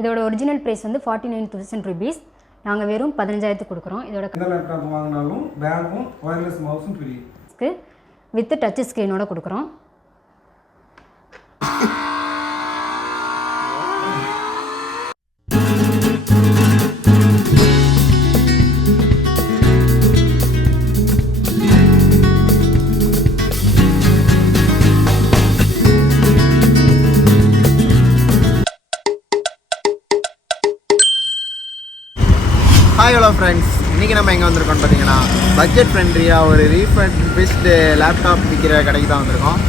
இதோட original price வந்து 49,000 rupees. நாங்கள் வெறும் 15,000 கொடுக்குறோம். இதோட லேப்டாப் வாங்கினாலும் பேக்கும் ஒயர்லெஸ் மவுஸும் ஃப்ரீ வித் டச் ஸ்க்ரீனோட கொடுக்குறோம். ஹாய் ஹலோ ஃப்ரெண்ட்ஸ், இன்றைக்கி நம்ம எங்கே வந்திருக்கோம்னு பார்த்தீங்கன்னா பட்ஜெட் ஃப்ரெண்ட்லியாக ஒரு ரீஃபர்பிஷ்டு லேப்டாப் விற்கிற கடைக்கு தான் வந்திருக்கோம்.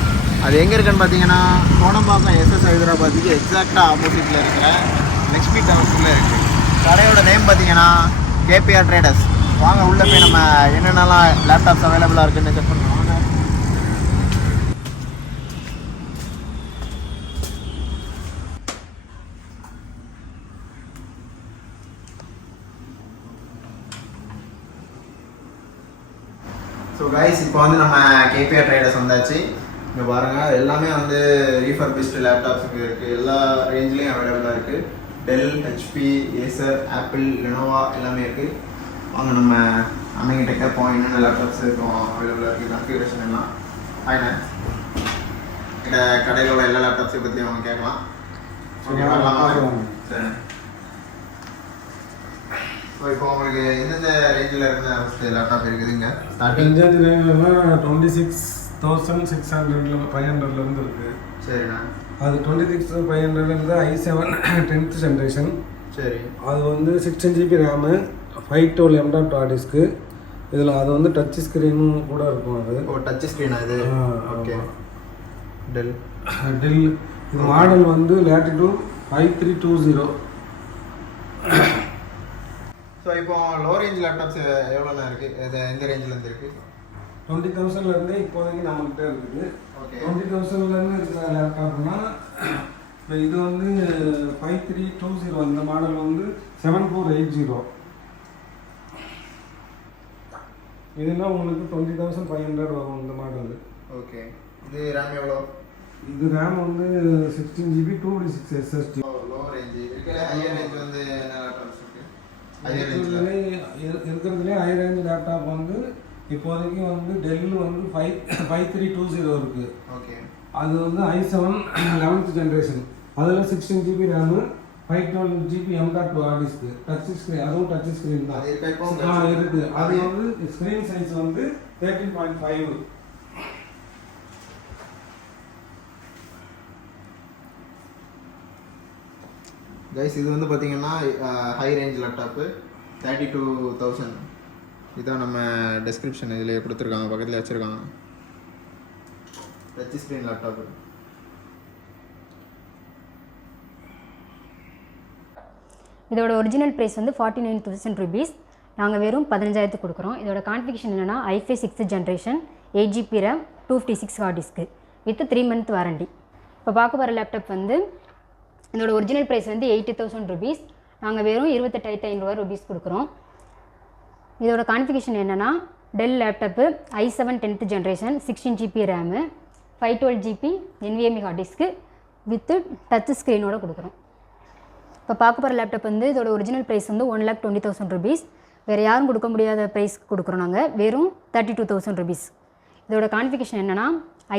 அது எங்கே இருக்குன்னு பார்த்தீங்கன்னா கோடம்பாக்கம் எஸ்எஸ் ஹைதராபாத்துக்கு எக்ஸாக்டாக ஆப்போசிட்டில் இருக்கிற லக்ஷ்மி டவர்ஸில் இருக்குது. கடையோட நேம் பார்த்தீங்கன்னா கேபிஆர் ட்ரேடர்ஸ். வாங்க உள்ளே போய் நம்ம என்னென்னலாம் லேப்டாப்ஸ் அவைலபிளாக இருக்குன்னு செக் பண்ணுவோம். ஸோ கைஸ், இப்போ வந்து நம்ம கேபிஆர் ட்ரேடர்ஸ் வந்தாச்சு. இங்கே பாருங்கள், எல்லாமே வந்து ரீஃபர்பிஷ்டு லேப்டாப்ஸுக்கு இருக்குது. எல்லா ரேஞ்ச்லேயும் அவைலபிளாக இருக்குது. Dell, HP, Acer, Apple, Lenovo எல்லாமே இருக்குது. வாங்க நம்ம அண்ணங்கிட்ட கேட்போம் என்னென்ன லேப்டாப்ஸ் இருக்கும் அவைலபிளாக இருக்குது, கன்ஃபிகரேஷன் எல்லாம். ஆயிண்ணே, இந்த கடையில் உள்ள எல்லா லேப்டாப்ஸை பற்றி அவங்க கேட்கலாம். ஓகே, வரலாமா? சரி. ஸோ இப்போ உங்களுக்கு எந்தெந்த ரேஞ்சில் இருந்த லேப்டாப் இருக்குதுங்க? ஸ்டார்டிங் ரேஞ்சில் 26,600 இருக்குது. சரிண்ணா. அது 26,500 i7 10th ஜென்ரேஷன். சரி. அது வந்து 16 GB RAM, 512 M.2 hard disc. இதில் அது வந்து டச் ஸ்க்ரீனும் கூட இருக்கும். அது டச் ஸ்க்ரீனா இது? ஓகே. டெல் இது மாடல் வந்து லேட்டிடியூட் 5320. ஸோ இப்போ லோ ரேஞ்ச் லேப்டாப்ஸ் எவ்வளோண்ணா இருக்குது? இது எந்த ரேஞ்சிலேருந்து இருக்குது? 20,000 இப்போதைக்கு நம்மகிட்ட இருக்குது. ஓகே. 20,000 இருக்கிற லேப்டாப்னா இப்போ இது வந்து 5320. இந்த மாடல் வந்து 7480. இதுனா உங்களுக்கு 20,500 வரும் இந்த மாடல். ஓகே. இது ரேம் எவ்வளோ? இது ரேம் வந்து 16 GB 256 SSD. லோ ரேஞ்சு இருக்கிற ஹையர் ரேஞ்ச் வந்து என்ன லேப்டாப்ஸ் இருக்குது? இருக்கிறதுலே ஹை ரேஞ்ச் லேப்டாப் வந்து இப்போதைக்கு வந்து டெல் வந்து 5320 இருக்குது. ஓகே. அது வந்து i7 11th ஜென்ரேஷன். அதில் 16 GB RAM, 512 GB M.2 hard disk, touch screen. அதுவும் டச் ஸ்க்ரீன் தான் இருக்குது. அது வந்து ஸ்க்ரீன் சைஸ் வந்து 13.5. கைஸ், இது வந்து பார்த்தீங்கன்னா ஹை ரேஞ்ச் லேப்டாப்பு 32,000. இதான் நம்ம டெஸ்கிரிப்ஷன் இதில் கொடுத்துருக்காங்க, பக்கத்தில் வச்சுருக்காங்க. Touch screen laptop. இதோட ஒரிஜினல் ப்ரைஸ் வந்து 49,000 rupees. நாங்கள் வெறும் 15,000 கொடுக்குறோம். இதோட கான்ஃபிகரேஷன் என்னென்னா i5 6th generation, 8 GB RAM, 256 hard disk with 3 month warranty. இப்போ பார்க்க போகிற லேப்டாப் வந்து இதோட ஒரிஜினல் ப்ரைஸ் வந்து 80,000 rupees. நாங்கள் வெறும் 28,500 rupees கொடுக்குறோம். இதோட கான்ஃபிகரேஷன் என்னென்னா Dell laptop, i7 10th generation, 16 GB RAM, 512 GB NVMe hard disk with touch ஸ்க்ரீனோட கொடுக்குறோம். இப்போ பார்க்க போகிற லேப்டாப் வந்து இதோட ஒரிஜினல் ப்ரைஸ் வந்து 1,20,000 rupees. வேறு யாரும் கொடுக்க முடியாத ப்ரைஸ் கொடுக்குறோம். நாங்கள் வெறும் 32,000 rupees. இதோட கான்ஃபிகரேஷன் என்னென்னா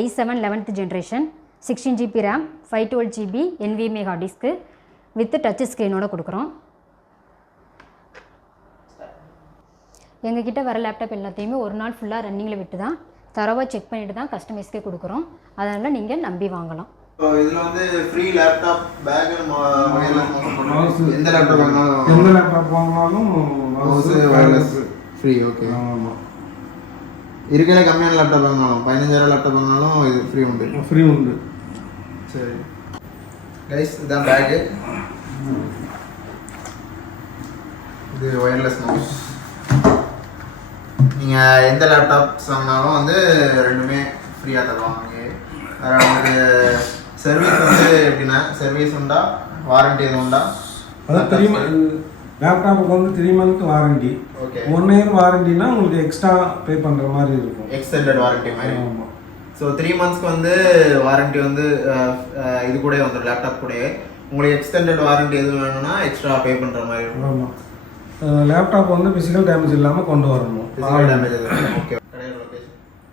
i7 11th generation, 16 GB RAM, 512 GB NVMe hard disk with touch ஸ்க்ரீனோட கொடுக்குறோம். எங்ககிட்ட வர லேப்டாப் எல்லாத்தையுமே ஒரு நாள் ஃபுல்லாக ரன்னிங்கில் விட்டு தான் தரவாக செக் பண்ணிட்டு தான் கஸ்டமைஸ்க்கே கொடுக்குறோம். அதனால் நீங்கள் நம்பி வாங்கலாம். இதில் வந்து ஃப்ரீ லேப்டாப் பேக், எந்த லேப்டாப் வாங்கினாலும் மவுஸ் வயர்லெஸ் ஃப்ரீ. ஓகே. ஆமாம். இருக்கிற கம்மியான லேப்டாப் வாங்கினாலும் 15,000 லேப்டாப் வாங்கினாலும் இது ஃப்ரீ உண்டு. சரி கைஸ், இதுதான் பேக்கு. இது ஒயர்லெஸ் மவுஸ். நீங்கள் எந்த லேப்டாப்ஸ் வாங்கினாலும் வந்து ரெண்டுமே ஃப்ரீயாக தருவாங்க. வேறு உங்களுக்கு சர்வீஸ் வந்து எப்படின்னா, சர்வீஸ் உண்டா, வாரண்டி எதுவும் உண்டா? அதான் 3 month லேப்டாப்புக்கு வந்து 3 month வாரண்டி. ஓகே. 1 year வாரண்டினா உங்களுக்கு எக்ஸ்ட்ரா பே பண்ணுற மாதிரி இருக்கும், எக்ஸ்டெண்டட் வாரண்டி மாதிரி. ஆமாம். ஸோ 3 monthsக்கு வந்து வாரண்டி வந்து இது கூட வந்துடும், லேப்டாப் கூட. உங்களுக்கு எக்ஸ்டெண்டட் வாரண்டி எதுவும் வேணும்னா எக்ஸ்ட்ரா பே பண்ணுற மாதிரி இருக்கும். ஆமாம். லேப்டாப் வந்து ஃபிசிக்கல் டேமேஜ் இல்லாமல் கொண்டு வரணும். ஃபிசிக்கல் டேமேஜ் எதுவும் ஓகே.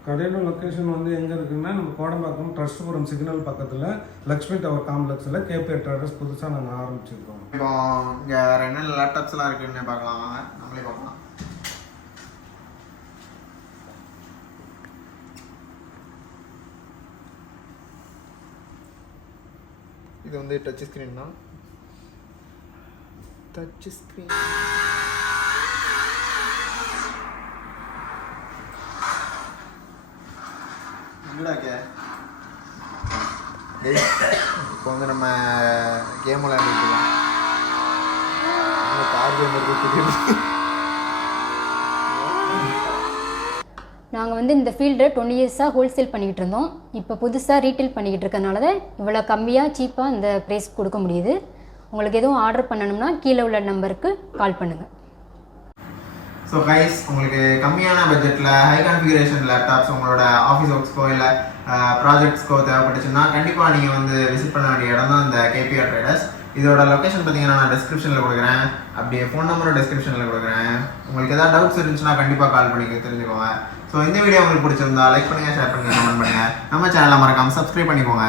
கடையோட லொக்கேஷன் வந்து எங்கே இருக்குன்னா நம்ம கோடம்பாக்கம் ட்ரஸ்ட்புரம் சிக்னல் பக்கத்தில் லக்ஷ்மி டவர் காம்ப்ளெக்ஸில் கேபிஆர் ட்ரேடர்ஸ் புதுசாக நாங்கள் ஆரம்பிச்சிருக்கோம். இப்போ இங்கே வேறு என்ன லேப்டாப்ஸ்லாம் இருக்குன்னு பார்க்கலாம் வாங்க, நம்மளே பார்க்கலாம். இது வந்து டச் ஸ்க்ரீன் தான். டச் ஸ்க்ரீன் இப்போ வந்து நம்ம கேம் விளையாண்டுக்கலாம். கார் கேம் இருக்கு. நாங்கள் வந்து இந்த ஃபீல்டில் 20 இயர்ஸாக ஹோல்சேல் பண்ணிக்கிட்டு இருந்தோம். இப்போ புதுசாக ரீட்டைல் பண்ணிக்கிட்டு இருக்கறனால தான் இவ்வளோ கம்மியாக சீப்பாக இந்த ப்ரைஸ் கொடுக்க முடியுது. உங்களுக்கு எதுவும் ஆர்டர் பண்ணணும்னா கீழே உள்ள நம்பருக்கு கால் பண்ணுங்கள். ஸோ கைஸ், உங்களுக்கு கம்மியான பட்ஜெட்டில் ஹை கான்ஃபிகரேஷன் லேப்டாப்ஸ் உங்களோட ஆஃபீஸ் ஒர்க்ஸ்க்கோ இல்லை ப்ராஜெக்ட்ஸ்க்கோ தேவைப்பட்டுச்சுன்னா கண்டிப்பாக நீங்கள் வந்து விசிட் பண்ண வேண்டிய இடம் தான் இந்த கேபிஆர் ட்ரேடர்ஸ். இதோட லொக்கேஷன் பார்த்தீங்கன்னா நான் டிஸ்கிரிப்ஷனில் கொடுக்குறேன், அப்படியே ஃபோன் நம்பரும் டிஸ்கிரிப்ஷனில் கொடுக்குறேன். உங்களுக்கு எதாவது டவுட்ஸ் இருந்துச்சுன்னா கண்டிப்பாக கால் பண்ணி தெரிஞ்சுக்கோங்க. ஸோ இந்த வீடியோ உங்களுக்கு பிடிச்சிருந்தா லைக் பண்ணுங்கள், ஷேர் பண்ணுங்கள், கமெண்ட் பண்ணுங்கள். நம்ம சேனலை மறக்காமல் சப்ஸ்கிரைப் பண்ணிக்கோங்க.